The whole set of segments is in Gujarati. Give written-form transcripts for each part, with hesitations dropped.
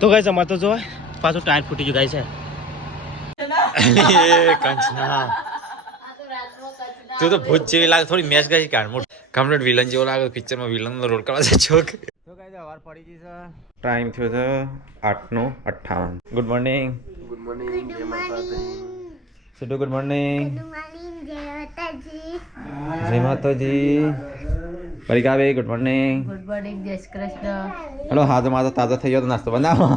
તો ગાઈસ અમાર તો જો પાછો ટાયર ફૂટી ગયો ગાઈસ કંચના તું તો ભૂત જેવી લાગે થોડી મેચ ગઈ કાર મોટ કમ્પ્લીટ વિલન જેવો લાગે પિક્ચર માં વિલન નો રોલ કરવા છે છોક તો ગાઈસ વાર પડી ગઈ છે ટાઈમ થયો છે 8:58 ગુડ મોર્નિંગ જય માતાજી સિદ્ધુ ગુડ મોર્નિંગ જય માતાજી પરિકાબે ગુડ મોર્નિંગ જય શ્રી કૃષ્ણ હેલો હા તો મારો તાજો થઈ ગયો તો નાસ્તો બનાવો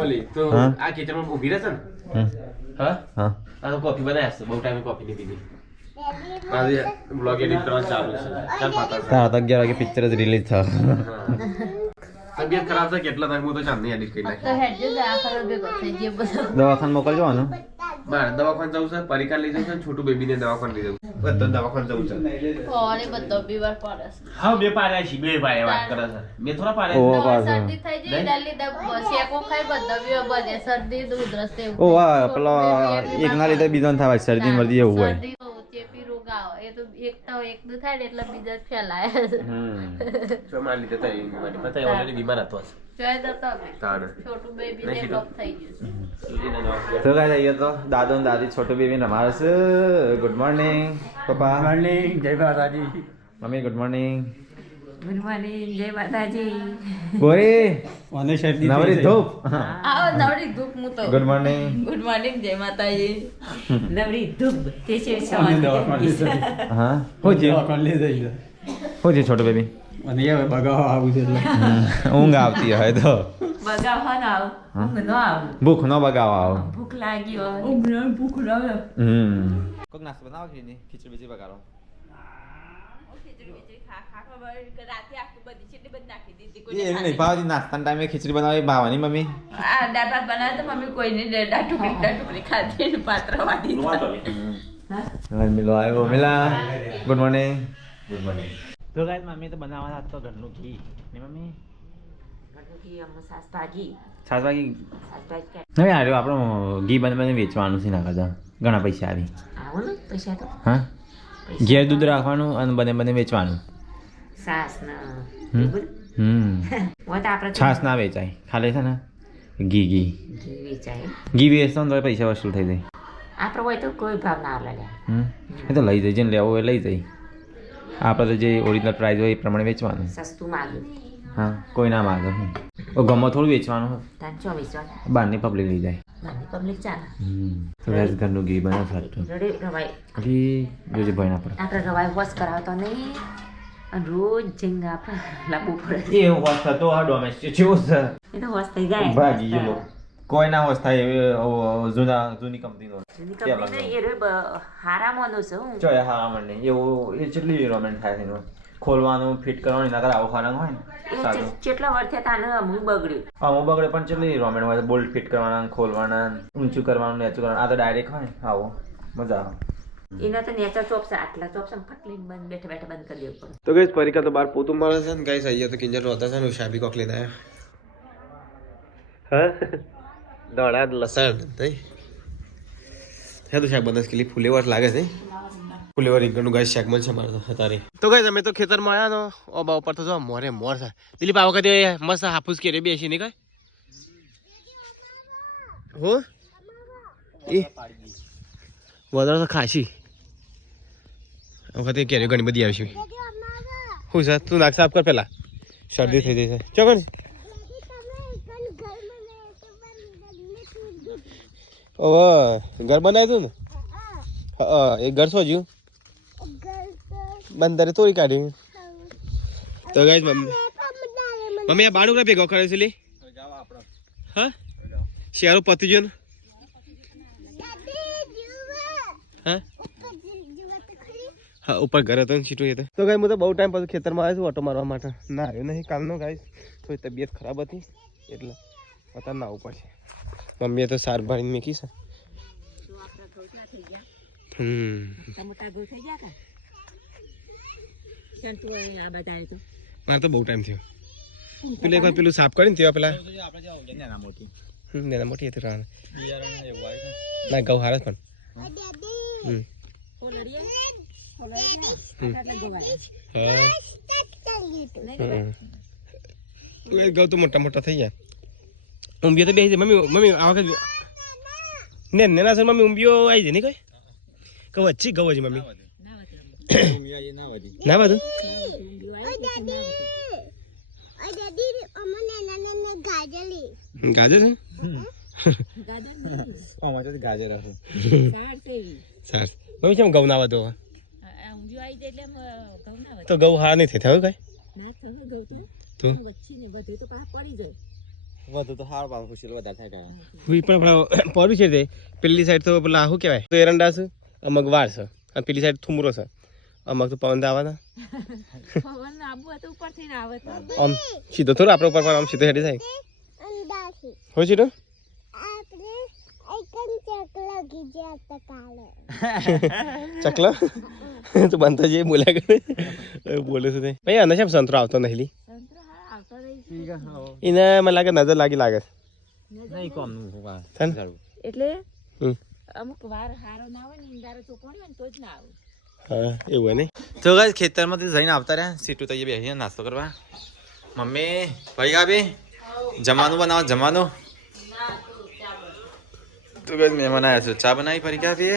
ઓલી તો આ કિચનમાં ઊભી રહેશે ને હા હા આ તો કોફી બનાવ્યા છે બહુ ટાઈમે કોફી નહીં પીધી આજે બ્લોગ એડિટ કરવાનું ચાલુ છે ચાલ પાતા તારા તો 11 વાગે પિક્ચર જ રિલીઝ થયો તબિયત ખરાબ છે કેટલા ટાઈમ તો ચાંદની એડિટ કરી નાખી તો હેડજો આખરો ભેગો થઈ ગયો બધો દવાખાને મોકલજો આનો બાર દવાખાને જવું છે પરિકાર લઈ જવું છે છોટું બેબીને દવાખાને લઈ જવું બધો દવાખાને જવું છે ઓલે બધો બીમાર પડે છે હા બે પાડ્યા છે બે પાડે વાત કરે છે બે થોડા પાડ્યા ઓ પાછો શરદી થઈ જાય દાલી દબ શેકો ખાઈ બધો બીમાર બને શરદી ઉધરસ તે ઓ વાહ પેલો એક ના લીધે બીજો ને થાય શરદી મરદી એવું હોય ચેપી રોગ આવે એ તો એક થાય ને એટલે બીજા ફેલાય જો મારી લીધે થઈ મારી પતા ઓલરેડી બીમાર હતો જોઈ દો તો તાણ છોટું બેબી ને કપ થઈ ગયું તો ગાઈસ અહીંયા તો દાદો ને દાદી છોટો બેબી રમાડે છે ગુડ મોર્નિંગ પપ્પા મોર્નિંગ જય માતાજી mummy good morning good morning જય માતાજી બોરી મને શરદી નવરી ધૂપ આવો નવરી ધૂપ મુ તો ગુડ મોર્નિંગ ગુડ મોર્નિંગ જય માતાજી નવરી ધૂપ તે છે હા હો જે જઈ હો જે છોટો બેબી મને હવે બગાવા આવું છે એટલે ઊંઘ આવતી હોય તો બગાવ ન આવ ઊંઘ ન આવ ભૂખ ન બગાવા આવો ભૂખ લાગી હોય ઊંઘ ભૂખ ન આવે કોક નાસ્તો બનાવો કે નહીં ખીચડી બીજી બગાડો રાતે આખી બધી ચીટલી બધી નાખી દીધી એ એમ નહીં ભાવતી નાસ્તાના ટાઈમે ખીચડી બનાવી ભાવાની મમ્મી આ દાળ ભાત બનાવે તો મમ્મી કોઈને દાળ ટુકડી ખાધી ને પાત્ર વાટી મિલો આવ્યો મિલા ગુડ મોર્નિંગ ગુડ મોર્નિંગ તો ગાઈસ મમ્મી તો બનાવવાના તો ઘરનું ઘી ને મમ્મી સાસ ભાજી સાત વાગે સાસ ભાજી હવે આવ્યો આપણું ઘી બને વેચવાનું છે ના કરતા ઘણા પૈસા આવી આવો ને પૈસા તો હા ઘેર દૂધ રાખવાનું અને બને વેચવાનું સાસ ના આપણે છાસ ના વેચાય ખાલી છે ને ઘી ઘી વેચાય ઘી વેચતો ને તો પૈસા વસૂલ થઈ જાય આપણે હોય તો કોઈ ભાવ ના આવે એ તો લઈ જાય જેને લેવું હોય લઈ જાય આપણે તો જે ઓરિજિનલ પ્રાઇસ હોય એ પ્રમાણે વેચવાનું સસ્તું માગ્યું હા કોઈ ના માગે ગમો થોડું વેચવાનું તાન ચોવીસ વાર બહારની પબ્લિક લઈ જાય પબ્લિક ચાલે તો ગેસ ઘરનું ઘી બનાવ સારું રડી રવાય ઘી જોજે ભાઈ ના પડે આપણે રવાય વોશ કરાવતો નહીં અને રોજ ઝીંગા આપણે લાવવું પડે એ હોશ થતો આ ડોમેસ્ટિક જેવો છે એ તો વોશ થઈ જાય ભાગી ગયેલો કોઈ ના હોશ થાય જૂની કંપનીનો કંપની એ હારામાં છે હું ચોય હારામાં નહીં એવું એ કેટલી રોમેન્ટ થાય છે ખોલવાનું ફિટ કરવાનું એના કરતા આવું હારંગ હોય ને સારું કેટલા વર્ષે તાને અમુક બગડ્યું અમુક બગડે પણ કેટલી રોમેન્ટ હોય બોલ્ટ ફિટ કરવાના ખોલવાના ઊંચું કરવાનું નીચું કરવાનું આ તો ડાયરેક્ટ હોય આવો મજા આવે એના તો નેચર ચોપસા આટલા ચોપસા ફટલીને બંધ બેઠા બેઠા બંધ કરી દેવું પડે તો ગાઈસ પરિકા તો બાર પોતું મારે છે ને ગાઈસ અહીંયા તો કિંજર રોતા છે ને શાબી કોક લઈને આવ્યા હા દોડા લસણ તઈ હે તો શાક બનાસ કે લીધું ફુલેવર લાગે છે ફુલેવર રીંગણનું ગાઈસ શાક બનશે મારે તો તારી તો ગાઈસ અમે તો ખેતરમાં આવ્યા તો ઓબા ઉપર તો જો મોરે મોર છે દિલીપ આ વખતે મસ્ત હાફૂસ કેરી બેસી નહીં કઈ હો એ વધારે તો ખાસી વખતે કેરીઓ ઘણી બધી આવશે હું સર તું નાક સાફ કર પેલા શરદી થઈ જશે ચોકન ઓહ ઘર બનાવ્યું તું ને હા એક ઘર સોજ્યું બંદરે તોડી કાઢ્યું તો ગાઈસ મમ્મી આ બાળું ભેગો કરે છે લે હા શેરો પતી ગયો ને હા હા ઉપર ઘર હતો ને સીટું એ તો ગાઈ હું તો બહુ ટાઈમ પછી ખેતરમાં આવ્યો છું ઓટો મારવા માટે ના આવ્યો નહીં કાલનો ગાઈસ થોડી તબિયત ખરાબ હતી એટલે અત્યારે ના આવવું પડશે મમ્મીએ તો સાર ભરીને મેકી છે મારે તો બહુ ટાઈમ થયો પેલું એક વાર પેલું સાફ કરીને તેવા પેલા નાના મોટી હતી ના ઘઉં હારે પણ ઘઉં તો મોટા મોટા થઈ ગયા. ઊંબીઓ તો બેસી જાય. મમ્મી આ વખત ને નેના સર મમ્મી ઊંબીઓ આવી જાય નહીં કોઈ કે વચ્ચે ઘઉં હજી મમ્મી ના બધું ગાજર છે ગાજર સાર મમ્મી કેમ ઘઉં ના વધો તો ઘઉં હારા નહીં થઈ થયું કઈ તો વધુ તો હાર પાવ ખુશી વધારે થાય કાંઈ. હું પણ પડ્યું છે તે પેલી સાઈડ તો પેલા શું કહેવાય તો એરંડા છે અમુક વાર છે અને પેલી સાઈડ થુમરો છે અમુક તો પવન આવવાના આમ સીધો થોડો આપણે ઉપર આમ સીધો હેડી થાય હોય સીધો ચકલા તો બનતા જે બોલ્યા કરે બોલે છે તે ભાઈ આને કેમ સંતરો આવતો નહીં એને મને લાગે નજર લાગે નહીં કોમનું એટલે અમુક વાર હારો ના આવે ને ઇંદારો ચોપણ્યો ને તો જ ના આવે. હા એવું નહીં તો ગાઈસ ખેતરમાંથી જઈને આવતા રહ્યા સીટું તો અહીંયા બેસીને નાસ્તો કરવા. મમ્મી ભાઈ ગાબી જમવાનું બનાવો જમવાનું. તો ગાઈસ મહેમાન આવ્યા છે ચા બનાવી ફરી ક્યાં પીએ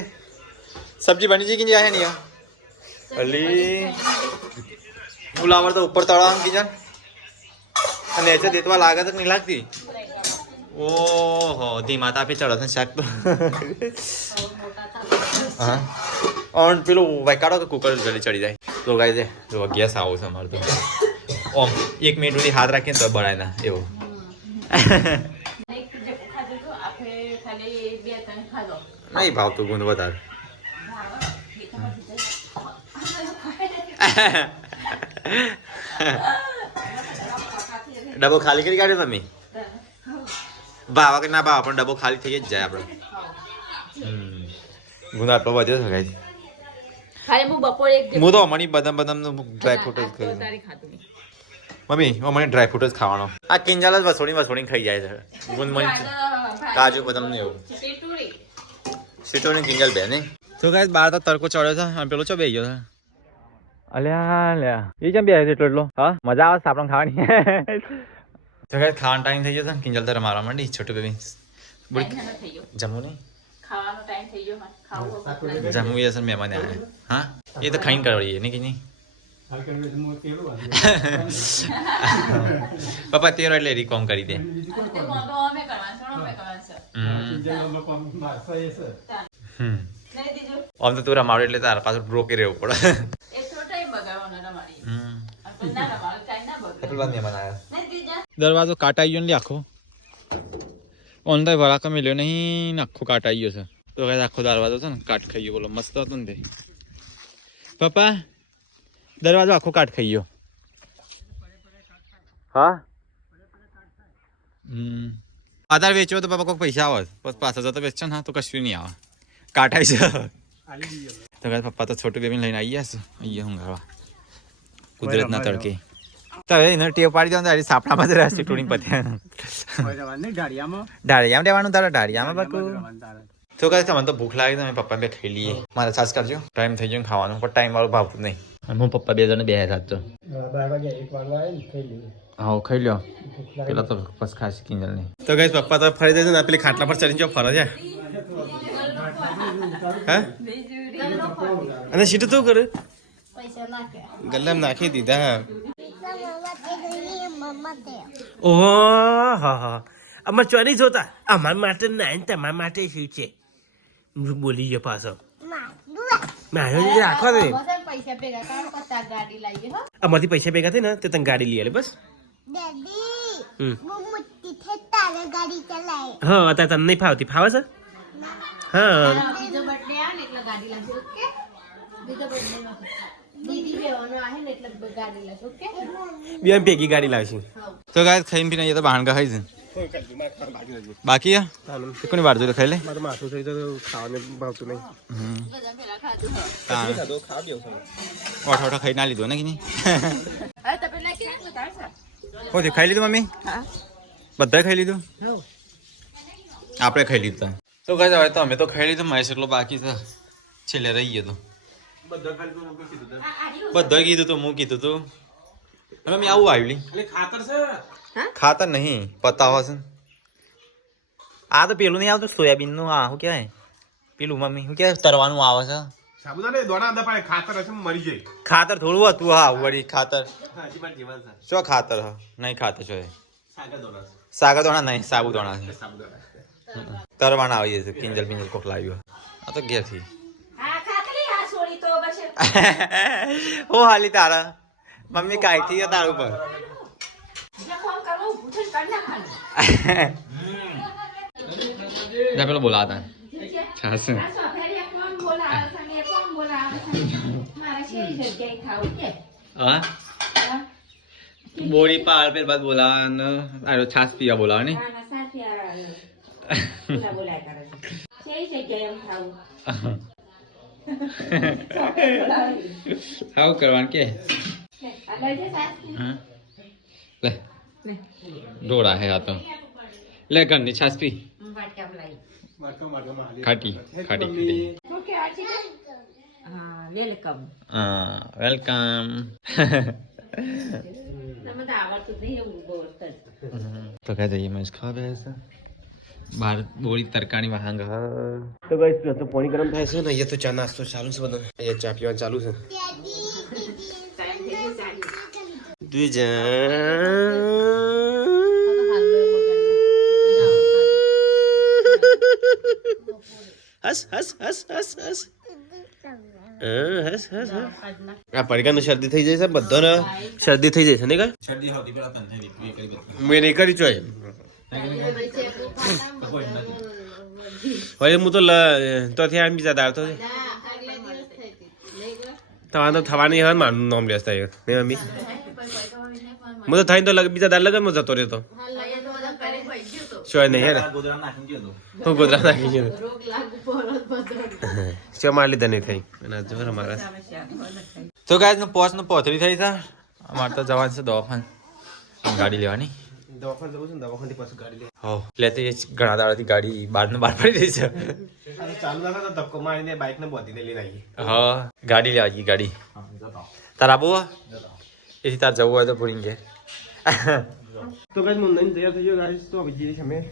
સબ્જી બની ગઈ કે નહીં નહીં અલી ફુલાવર તો ઉપર તળવાનું કીધા અને એચે દેતવા લાગે તો નહીં લાગતી. ઓહો ધીમા તાપે ચડો છે શાક તો હા ઓન પેલું વાયકાડો કે કુકર જલ્દી ચડી જાય તો ગાય છે જો ગેસ આવો છે અમારે તો ઓમ 1 મિનિટ સુધી હાથ રાખીને તો બળાય ના એવું નહીં ભાવતું ગુંદ વધારે ડબ્બો ખાલી કરી કાઢ્યો તમે ભાવા કે ના ભાવા પણ ડબ્બો ખાલી થઈ જ જાય આપણે ગુંદ આટલો વધ્યો છે ગાય ખાલી હું બપોરે એક હું તો અમણી બદામ ડ્રાય ફ્રૂટ જ ખાઈ મમ્મી અમને ડ્રાય ફ્રૂટ જ ખાવાનો આ કિંજાલ જ વસોડી ખાઈ જાય છે ગુંદ મન કાજુ બદામ ને એવું સીટોની કિંજલ બે નહીં તો ગાય બહાર તો તડકો ચડ્યો છે અને પેલો ચો બે ગયો છે અલ્યા એ કેમ બે એટલો હા મજા આવે છે આપણને ખાવાની તો ગાય ખાવાનો ટાઈમ થઈ ગયો છે કિંજલ તારે મારવા માંડી છોટું બેબી જમવું નહીં ખાવાનો ટાઈમ થઈ ગયો ખાવું જમવું એ સર મહેમાન આવે હા એ તો ખાઈને કરવાડીએ નહીં કે નહીં પપ્પા તેરો એટલે રીકોમ કરી દે આમ તો તું રમાડો એટલે તારા પાછળ રોકી રહેવું પડે દરવાજો કાટાઈ ગયો ને આખો ઓનલાઈન વળાકા મેલ્યો નહીં આખો કાટાઈ ગયો છે તો કઈ આખો દરવાજો છે ને કાટ ખાઈ ગયો બોલો મસ્ત હતો ને તે પપ્પા દરવાજો આખો કાટ ખાઈ ગયો હા આધાર વેચવો તો પપ્પા કોઈ પૈસા આવે બસ પાછા જતો વેચશો ને તો કશું નહીં આવે કાટાઈ છે તો કઈ પપ્પા તો છોટું બેબી લઈને આવી જશે અહીંયા હું ગાવા કુદરતના તડકે તો એને ટેવ પાડી દો ને સાપડામાં જ રહેશે ટૂરિંગ પત્યા ડાળિયામાં રહેવાનું તારા ડાળિયામાં બાકુ તો કહે તમને તો ભૂખ લાગી તમે પપ્પા બે ખાઈ લઈએ મારે છાસ કરજો ટાઈમ થઈ ગયો ખાવાનું પણ ટાઈમ વાળું ભાવતું નહીં અને હું પપ્પા બે જણ બે સાચો હા ખાઈ લ્યો પેલા તો બસ ખાસ કિંજલ નહીં તો ગાઈસ પપ્પા તો ફરી જાય ને પેલી ખાટલા પર ચડીને જો ફરે છે હા અને સીટું તું કરે ગલ્લામ નાખી દીધા ઓહો હા હા અમાર ચોરી જોતા અમાર માટે ના તમારા માટે શું છે બોલી ગયો પાછો મારો રાખો ને અમારથી પૈસા ભેગા થાય ને તો તને ગાડી લઈ આલે બસ હા અત્યારે તને નહીં ફાવતી ફાવે છે હા બેન ભેગી ગાડી લાવશું તો ગાય ખાઈને પીને તો બહાણ ખાઈ છે બાકી કોની વાર જોડે ખાઈ લે માથું થઈ તો ખાવાનું ભાવતું નહીં ઓઠો ખાઈ ના લીધો ને કે નહીં હોતી ખાઈ લીધું મમ્મી બધા ખાઈ લીધું આપણે ખાઈ લીધું તો ગાય હવે તો અમે તો ખાઈ લીધું મહેશ એટલો બાકી છે છેલ્લે રહી ગયો તો બધા ખાલી તો મૂકી કીધું તું. બધા કીધું તું હું કીધું તું હવે મેં આવું આવ્યું લી. એટલે ખાતર છે ખાતર નહીં પતાવો છે આ તો પેલું નહીં આવતું સોયાબીન નું આ શું કહેવાય પેલું મમ્મી શું કહેવાય તરવાનું આવે છે સાબુદાણા દોણા અંદર પાડે ખાતર હશે મરી જાય. ખાતર થોડું હતું હા વળી ખાતર હા હજી પણ જીવન છે. શું ખાતર હા નહીં ખાતર છે સાગર દોણા છે. સાગર દોણા નહીં સાબુદાણા છે સાબુદાણા. તરવાના આવીએ છે કિંજલ બિંજલ કોક લાવ્યું આ તો ઘેરથી હા ખાતરી હા સોળી તો બસ ઓ હાલી તારા મમ્મી કાઢી છે તારું પર જે ફોન કરો પૂછન કર નાખવાનું જા પેલો બોલાતા છાસ આ સોફેરિયા કોણ બોલાવે છે ને કોણ બોલાવે છે મારા શેરી જગ્યાએ ખાવું કે હા બોડી પાર પેલ બાદ બોલાવાનો આરો છાસ પીવા બોલાવે ને આના સાથે બોલાય કરે છે શેરી જગ્યાએ એમ ખાવું આવું કરવાનું કે આ લઈ જા સાસ હા લે ડોળા હે આ તો લે ઘરની છાસ પી વાટકા બોલાય ખાટી ખાટી તો કે આ છે હા વેલકમ વેલકમ તમે તો આવડતું નહીં એવું બોલતા તો કહે જઈએ મેં ખા બેસે બાર બોળી તરકારી વાહંગ તો ગાઈસ તો પાણી ગરમ થાય છે ને અહીંયા તો ચા નાસ્તો ચાલુ છે બધો. અહીંયા ચા પીવાનું ચાલુ છે. હસ હસ હસ હસ હસ હસ હસ આ પડીકાને શરદી થઈ જાય છે બધાને શરદી થઈ જાય છે ને કા શરદી હોતી પેલા તન થઈ તું એ કરી બત મેં નહીં કરી ચોય હવે હું તો ત્યાં બીજા દાર તો તમારે તો થવાની હોય મારું નામ લેતા મેં મમ્મી હું તો થઈને તો બીજા દાર લગન જતો રહ્યો તો શું નહીં હે ને ગોદરા નાખી ગયો હું ગોદરા નાખી ગયો શું માર લીધા નહીં થઈ અને જો અમારા તો ગાય નું પોચ નું પોથરી થઈ છે અમારે તો જવાનું છે દવાખાન ગાડી લેવાની દવાખાને જવું છે ને દવાખાનથી પાછું ગાડી લે હો લેતી ઘણા દાડાથી ગાડી બહાર ને બહાર પડી રહી છે ચાલુ ના તો ધક્કો મારીને બાઇક ને બોધીને લઈને આવીએ હા ગાડી લેવા ગઈ ગાડી તારા આબુ એથી તાર જવું હોય તો પૂરી ગયા તો ગાઈસ હું નહીં તૈયાર થઈ ગયો ગાઈસ તો બીજી છે મેં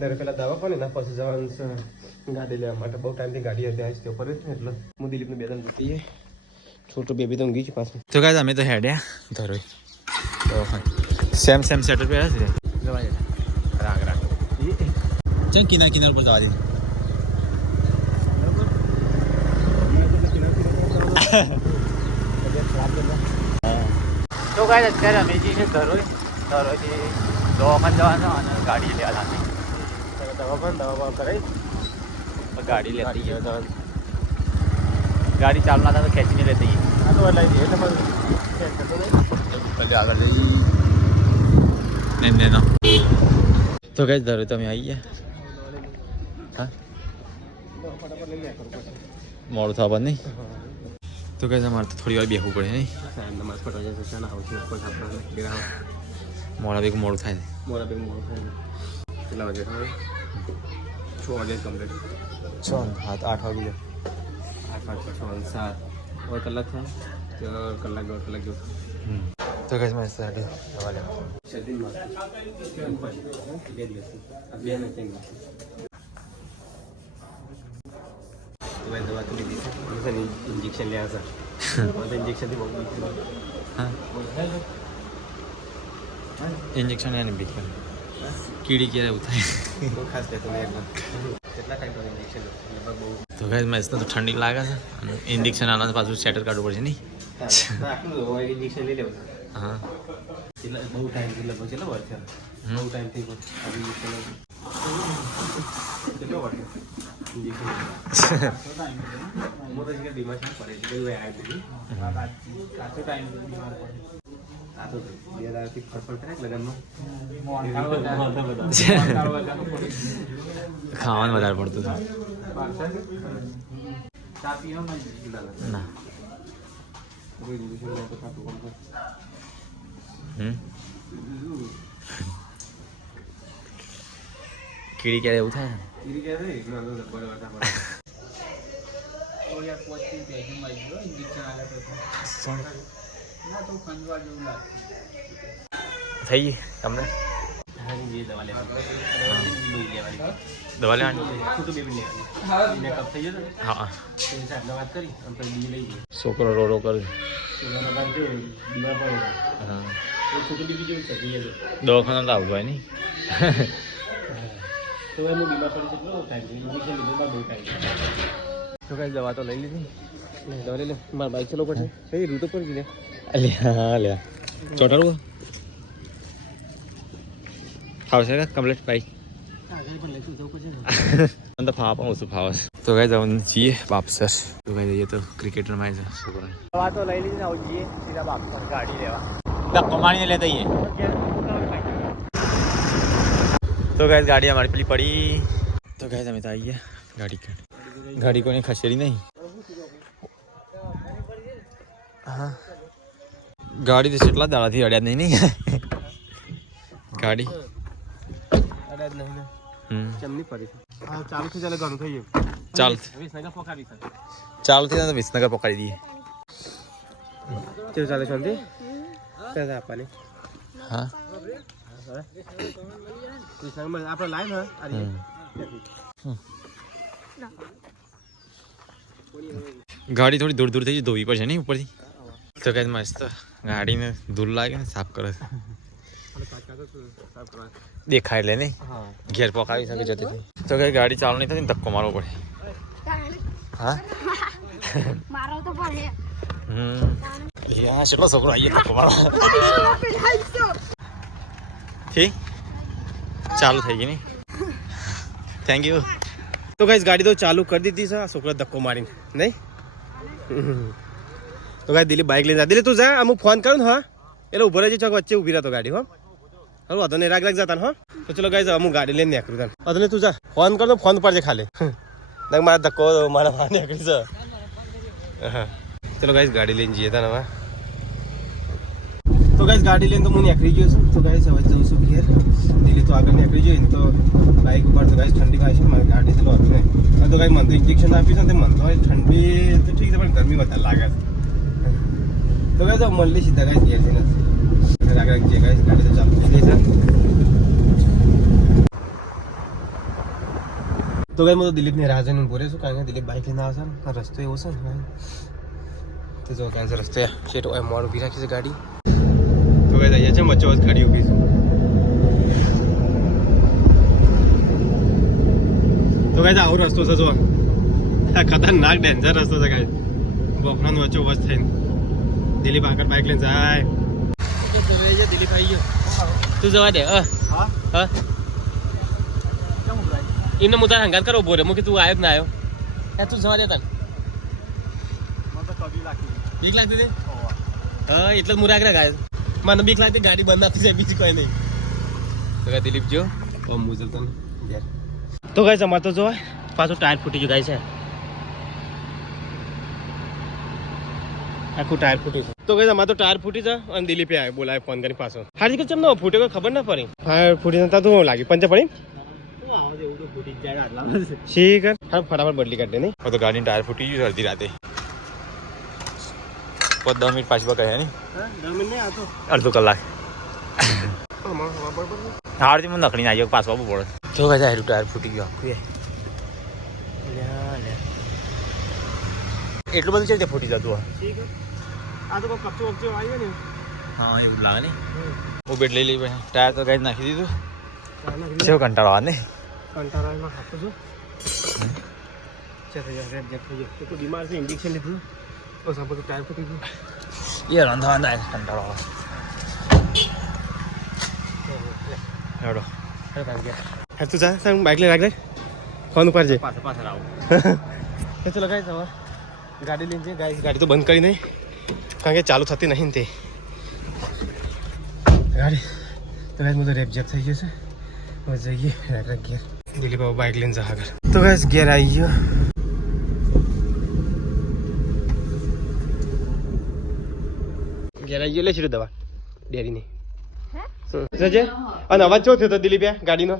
દર પેલા દવાખાને ના પછી જવાનું છે ગાડી લેવા માટે બહુ ટાઈમથી ગાડી હતી આજ તે ઉપર જ ને એટલે હું દિલીપને બે દન જતી છોટું બેબી તો ઊંઘી છે પાછું તો ગાય અમે તો હેડ્યા ધરોઈ દવાખાન સેમ સેટર પહેર્યા છે રાગ રાગ ચાલ કિનાર કિનાર ઉપર જવા દે તો ગાય અત્યારે અમે જઈએ છીએ ધરોઈથી દવાખાન જવાના અને ગાડી લેવા લાગી દવા કરાઈ ગાડી લેતી ગયો ગાડી ચાલુ ના થાય તો ખેંચીને લેતી આ તો લઈ જઈએ એટલે પલ્લે આગળ જઈ ને ના તો કઈ ધરો તમે આવી ગયા હા મોડું થવા બંધ નહીં તો કઈ તમારે તો થોડી વાર બેસવું પડે નહીં નમાઝ પઢવા જશે છે ને આવશે કોઈ આપણે મોડા ભેગું મોડું થાય મોડા બેગ મોડું થાય કેટલા વાગે ખબર 6 વાગે કમ્પ્લીટ 6 8 વાગે 8 વાગે 6 7 और कलाक था तो कलाक 2 कलाक जो તો કઈ મેં સાડી દવા લે शरीर में अभी मैं चेंगे तो मैं दवा तो ली थी मुझे इंजेक्शन लिया था और इंजेक्शन थी बहुत હા इंजेक्शन यानी बीच में कीड़ी क्या उठाए तो खास कहते हैं एक बार कितना टाइम पर इंजेक्शन लगभग बहुत તો ગાઈસ મેં તો ઠંડી લાગે છે અને ઇન્જેક્શન આના પાછું સેટર કાઢવું પડશે નહીં इंजेक्शन ले ले હા बहुत टाइम थी लगभग चलो वर्ष बहुत टाइम थी अभी इंजेक्शन कितना वर्ष इंजेक्शन मोटा जी का बीमार था पड़े कोई वे आए थे काफी टाइम बीमार पड़े आ तो ये दार की फट पड़ता है लगन में ખાવાનું વધારે પડતું હતું ના कोई इंजेक्शन ले तो खातो कम કીડી ક્યારે એવું થાય ये क्या है इतना तो बड़ा बड़ा बड़ा થઈ ગઈ તમને દવા લેવાની હા છોકરો રોડો કરે દવાખાના તો આવતું હોય નહીં તો કઈ દવા તો લઈ લીધી દવા લઈ લે મારા બાઈક ચલો પડશે કઈ રૂટો પર ગઈ અલ્યા લ્યા ચોટાડવું ફાવશે કે કમ્પ્લીટ ભાઈ મને તો ફાવા પણ ઓછું ફાવે તો કઈ જવાનું છીએ બાપસર તો કઈ જઈએ તો ક્રિકેટ રમાય છે છોકરા દવા તો લઈ લીધી ને આવું જઈએ સીધા બાપસર ગાડી લેવા ધક્કો મારીને લેતા જઈએ તો ગાય ગાડી અમારી પેલી પડી તો ગાય તમે તો આવી ગયા ગાડી કોને ખસેડી નહીં હા ગાડી તો કેટલા દાડાથી અડ્યા નહીં નહીં ગાડી ચમની પડી ચાલુ થી ચાલે ઘણું થઈ ચાલ વિસનગર પકડી ચાલુ થી વિસનગર પકડી દઈએ કેવું ચાલે શાંતિ ત્યાં આપવાની હા વિસનગર આપણે લાઈન હા ગાડી થોડી દૂર દૂર થઈ ધોવી પડશે નહીં ઉપરથી તો કઈ મસ્ત ગાડીને ધૂળ લાગે ને સાફ કરે દેખાય એટલે નહીં ઘેર પકાવી શકે જતી તો કઈ ગાડી ચાલુ નહીં થતી ને ધક્કો મારવો પડે હા મારો તો પડે કેટલો છોકરો આવીએ ધક્કો મારવા ઠીક ચાલુ થઈ ગઈ નહીં થેન્ક યુ તો ગાઈસ ગાડી તો ચાલુ કરી દીધી છે છોકરા ધક્કો મારીને નહીં તો ગાઈ દિલીપ બાઇક લઈને જા દિલીપ તું જા અમુક ફોન કરું ને હા એટલે ઉભો રહેજે ચોક વચ્ચે ઊભી રહેતો ગાડી હો હલો વાંધો નહીં રાગ જતા ને હો તો ચલો ગાઈસ અમુક ગાડી લઈને નીકળ્યું તને વાંધો નહીં તું જા ફોન કર તો ફોન પડજે ખાલી મારા ધક્કો મારા બહાર નીકળી છે હા ચલો ગાઈસ ગાડી લઈને જઈએ તને હવે તો ગાઈસ ગાડી લઈને તો હું નીકળી ગયો છું તો ગાઈસ હવે જઉં છું ઘેર દિલ્હી તો આગળ નીકળી ગયો તો બાઇક ઉપર તો ગાઈસ ઠંડી ખાય છે મારી ગાડી ચલો હતું ને તો ગાઈસ મને તો ઇન્જેક્શન આપ્યું છે ને મને તો ઠંડી તો ઠીક છે પણ ગરમી વધારે લાગે છે તો ગાઈસ મળલી સીધા ગાઈસ ઘેર છે ને આગળ જે ગાઈસ ગાડી તો ચાલુ થઈ ગઈ છે તો ગાઈસ હું તો દિલીપને રાહ જોઈને ઊભો રહ્યો છું કારણ કે દિલીપ બાઇક લઈને આવશે ને રસ્તો એવો છે ને તો જો કાંઈ રસ્તે શેટ હોય મોડ ઊભી રાખી છે ગાડી તો ગાઈસ અહીંયા છે વચ્ચે વચ્ચે ગાડી ઊભી છે તો ગાઈસ આવો રસ્તો છે જો ખતરનાક ડેન્જર રસ્તો છે ગાઈસ બફરાનો વચ્ચે વચ્ચે થઈને દિલીપ આગળ બાઇક લઈને જાય દિલીપ આવી ગયો તું જવા દે હા એમને હું તારા હંગાત કરો બોલે હું કે તું આવ્યો કે ના આવ્યો તું જવા દે તને બીક લાગતી હતી હા એટલે જ મુરાગ ગાય મને બીક લાગતી ગાડી બંધ આપતી જાય બીજી કોઈ નહીં તો દિલીપ જો મુજબ તને તો ગાય અમારે તો જો પાછું ટાયર ફૂટી ગયું ગાય છે આખું ટાયર ફૂટી છે તો ગાય અમારે તો ટાયર ફૂટી છે અને દિલીપે આવ્યો બોલાય ફોન કરી પાછો હારી કે ચમ ન ફૂટ્યો ખબર ના પડી હા ફૂટી નતા તો લાગી પંચે પડી ઠીક હા ફટાફટ બદલી કાઢે નહીં તો ગાડીનું ટાયર ફૂટી ગયું અડધી રાતે 10 મિનિટ પાછી બકાય નહીં અડધો કલાક હારથી મને નકળી આવી પાછું આવવું પડે જો કાંઈ જાય ટાયર ફૂટી ગયું આખું એટલું બધું છે રીતે ફૂટી જતું આ તો કપચો વપચો આવ્યો ને હા એવું લાગે નહીં હું બેટ લઈ લઈ ટાયર તો કાંઈ નાખી દીધું કેવો કંટાળો આવે ને કંટાળામાં હાથો છો બીમાર છે ઇન્જેક્શન લીધું બસ આ બધું ટાયર ફૂટી ગયું યાર વાંધા વાંધા કંટાળો આવે હેડો હા તું જા સાહેબ બાઇક લઈ રાખે ફોન ઉપર છે પાછળ આવું ચલો ગાઈસ હવે ગાડી લઈને જઈએ ગાઈસ ગાડી તો બંધ કરી નહીં કારણ કે ચાલુ થતી નહીં ને તે ગાડી તો ગાઈસ બધું રેપ જેપ થઈ ગયો છે હવે જઈએ રાખ ઘેર દિલીપ બાબા બાઇક લઈને જા આગળ તો ગાઈસ ઘેર આવી ગયો ઘેર આવી ગયો લે સીધું દવા ડેરીની અને અવાજ ચો થયો હતો દિલીપ ગાડીનો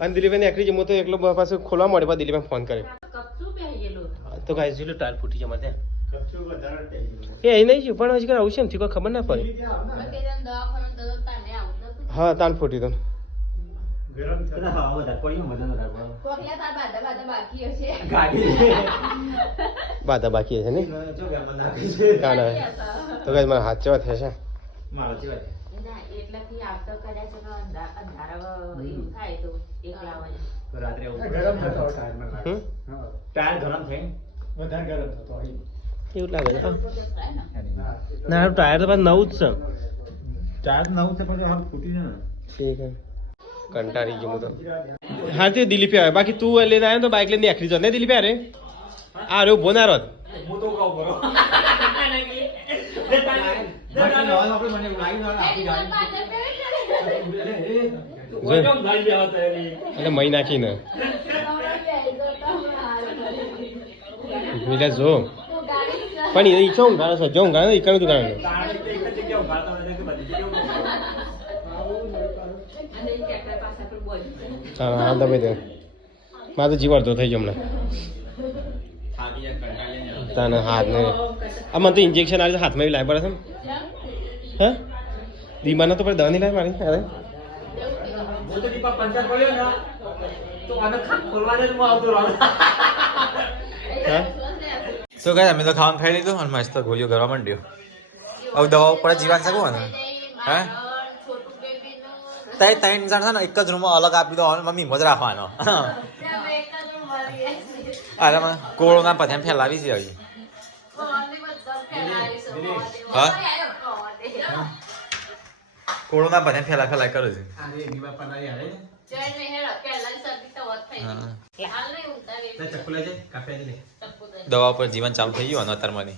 અને દિલીપભાઈ એકરી જમો તો એકલો પાછું ખોલવા મળે પાછું દિલીપભાઈ ફોન કરે કપચું પહેરી ગયેલું તો ગાઈસ જોઈ લો ટાયર ફૂટી જમા ત્યાં એ અહીં નહીં છું પણ હજી કઈ આવું છે એમથી કોઈ ખબર ના પડે દવાખાના તો તાને આવું નતું હા તાન ફૂટી તો કોકલા તાર બાધા બાકી હશે બાધા બાકી છે ને કાના તો ગાઈસ મારા હાથ ચેવા થયા છે ના એટલાથી આવતો કદાચ અંધારા એવું થાય તો એકલા હોય એવું લાગે છે ના ટાયર તો પાછું નવું જ છે ઠીક છે કંટાળી ગયું હું તો હા તે દિલીપે આવે બાકી તું લઈને આવ્યો તો બાઇક લઈને આખરી જો ને દિલીપે અરે આ રહ્યો ઉભો ના રોત એટલે મહી નાખીને મિલા જો પણ એ ઈચ્છો ઊંઘાડો છો જો ઊંઘાડો ઈકાનું તું ગાડો હા હા તમે તે મારે તો જીવ અડધો થઈ ગયો હમણાં તને હાથ ને આ મને તો ઇન્જેક્શન આવે હાથમાં બી લાવી પડે છે હા બીમારના તો પણ દવા નહીં લાવી મારી અરે તો કઈ અમે તો ખાવાનું ખાઈ લીધું અને મસ્ત ગોળીઓ કરવા માંડ્યો હવે દવાઓ પડે જીવાન શકું ને હે છોટું બેબીનું તઈ ત્રણ જણ છે ને એક જ રૂમમાં અલગ આપી દો મમ્મી મોજ રાખવાનો એક જ રૂમ મળી અરે કોરોના પછી ફેલાવી છે હજી હા કોરોના પછી ફેલાય કરે છે દવા પર જીવન ચાલુ થઈ ગયું અત્યારમાંની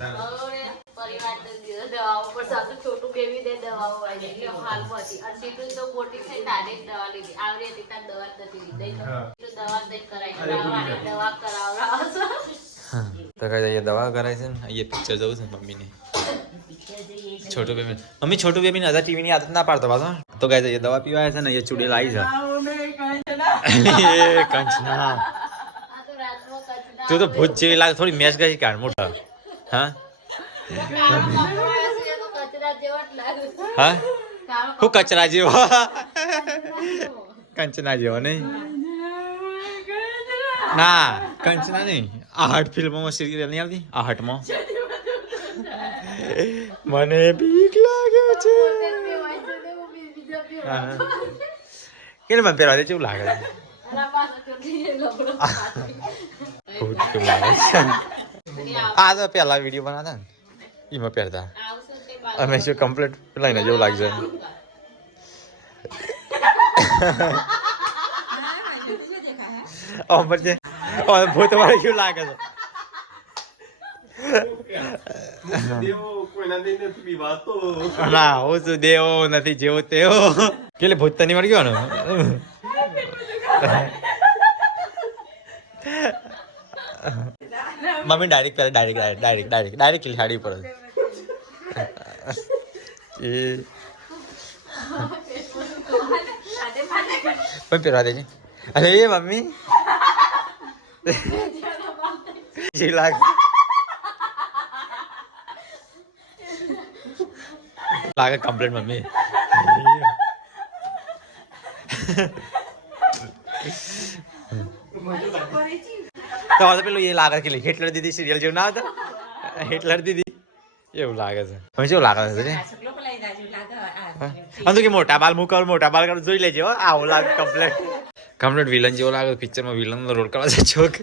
છોટું બેબી દે દવાઓ આવી હાલમાં હતી અને સીટું તો મોટી થઈ તારે દવા લીધી આવડી હતી તાર દવા નથી લીધી દવા દઈ કરાવી દવા કરાવડાવો તો કઈ જઈએ દવા કરાય છે ને અહીંયા પિક્ચર જવું છે મમ્મીને છોટું બેબી મમ્મી છોટું બેબી ને ટીવી ની આદત ના પાડતો પાછો તો કઈ જઈએ દવા પીવા છે ને અહીંયા ચૂડી લાવી છે કંચના તું તો ભૂત જેવી લાગે થોડી મેચ ગઈ કાઢ મોટા હા હા હું કચરા જેવો કંચના જેવો નહીં ના કંચના નહીં આહટ ફિલ્મોમાં સિરિયલ નહીં આવતી આહટમાં મને બીક લાગે છે કેને મને પહેરવા દે કેવું લાગે છે ભૂત કેવું લાગે છે આ તો પહેલા વિડીયો બનાવતા ને એમાં પહેરતા અમે શું કમ્પ્લીટ લઈને જેવું લાગશે ભૂત વાળે કેવું લાગે છે ના હું શું દેવો નથી જેવો તેવો કેટલે ભૂત તની મળી ગયો ને મમ્મી ડાયરેક્ટ કરે ડાયરેક્ટ સાડી પડે એ પણ પહેરવા દેજે અરે એ મમ્મી જે લાગે કમ્પ્લેટ મમ્મી તો પેલું એ લાગે કે હિટલર દીદી સિરિયલ જેવું ના આવતા હિટલર દીદી એવું લાગે છે હવે શું લાગે છે અંદુ કે મોટા બાલ કર જોઈ લેજો આવું લાગે કમ્પ્લેટ વિલન જેવો લાગે પિક્ચરમાં વિલન નો રોલ કરવા છે છોક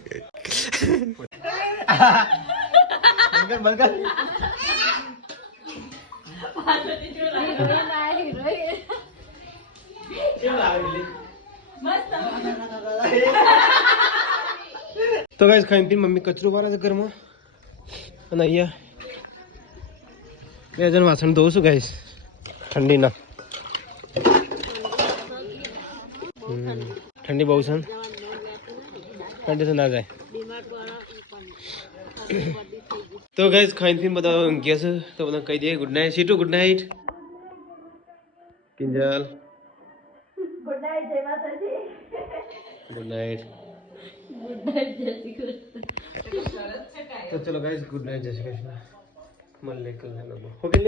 તો ગાઈસ ખાઈને પીને મમ્મી કચરો વાળા છે ઘરમાં અને અહીંયા બે જણ વાસણ ધોઉં છું ગાઈસ ઠંડીના ઠંડી બહુ છે ઠંડી તો ના જાય તો ગાઈસ ખાઈને પીને બધા ઊંઘ્યા છે તો બધા કહી દઈએ good night situ good night Kinjal good night જય માતાજી. Good night. ગુડ નાઇટ જય શ્રી કૃષ્ણ. તો ચલો ગાઈસ ગુડ નાઇટ જય શ્રી કૃષ્ણ. મળીએ કલ.